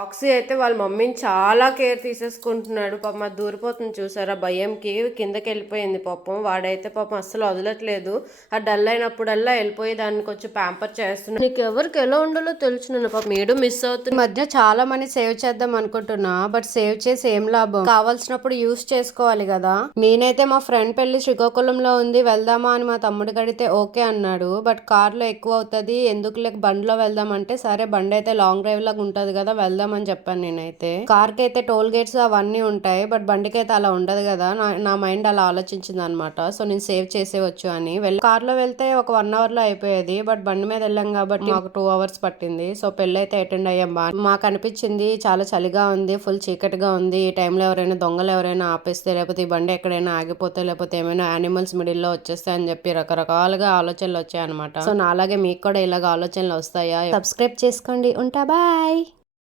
Roxy అయితే వాళ్ళ మమ్మీని చాలా కేర్ తీసేసుకుంటున్నాడు. పాపం అది దూరిపోతుంది చూసారా భయంకి, కిందకి వెళ్ళిపోయింది పాపం. వాడైతే పాపం అస్సలు వదలట్లేదు. ఆ డల్ అయినప్పుడల్లా వెళ్ళిపోయి దాన్ని కొంచెం ప్యాంపర్ చేస్తున్నాడు. నీకు ఎవరికి ఎలా ఉండాలో తెలుసు. పాపం ఏడు మిస్ అవుతుంది. మధ్య చాలా మనీ సేవ్ చేద్దాం అనుకుంటున్నా, బట్ సేవ్ చేసి ఏం లాభం, కావాల్సినప్పుడు యూస్ చేసుకోవాలి కదా. నేనైతే మా ఫ్రెండ్ పెళ్లి శ్రీకాకుళంలో ఉంది, వెళ్దామా అని మా తమ్ముడు కడితే ఓకే అన్నాడు. బట్ కార్ లో ఎక్కువ అవుతుంది, ఎందుకు లేక బండిలో వెళ్దామంటే సరే బండి అయితే లాంగ్ డ్రైవ్ లాగా ఉంటది కదా వెళ్దామని చెప్పాను. నేనైతే కార్ కి అయితే టోల్ గేట్స్ అవన్నీ ఉంటాయి, బట్ బండికి అయితే అలా ఉండదు కదా. నా మైండ్ అలా ఆలోచించింది అనమాట. సో నేను సేవ్ చేసేవచ్చు అని కార్ లో వెళ్తే ఒక 1 అవర్ లో అయిపోయేది, బట్ బండి మీద వెళ్ళాం కాబట్టి మాకు 2 అవర్స్ పట్టింది. సో పెళ్లి అయితే అటెండ్ అయ్యాం. మాకు అనిపించింది చాలా చలిగా ఉంది, ఫుల్ చీకటిగా ఉంది. ఈ టైంలో ఎవరైనా దొంగలు ఎవరైనా ఆపేస్తే, లేకపోతే ఈ బండి ఎక్కడైనా ఆగిపోతే, లేకపోతే ఏమైనా యానిమల్స్ మిడిల్ లో వచ్చేస్తాయి అని చెప్పి రకరకాలుగా ఆలోచనలు వచ్చాయి అనమాట. సో నాలాగే మీకు కూడా ఇలాగ ఆలోచనలు వస్తాయా? సబ్స్క్రైబ్ చేసుకోండి. ఉంటా, బాయ్.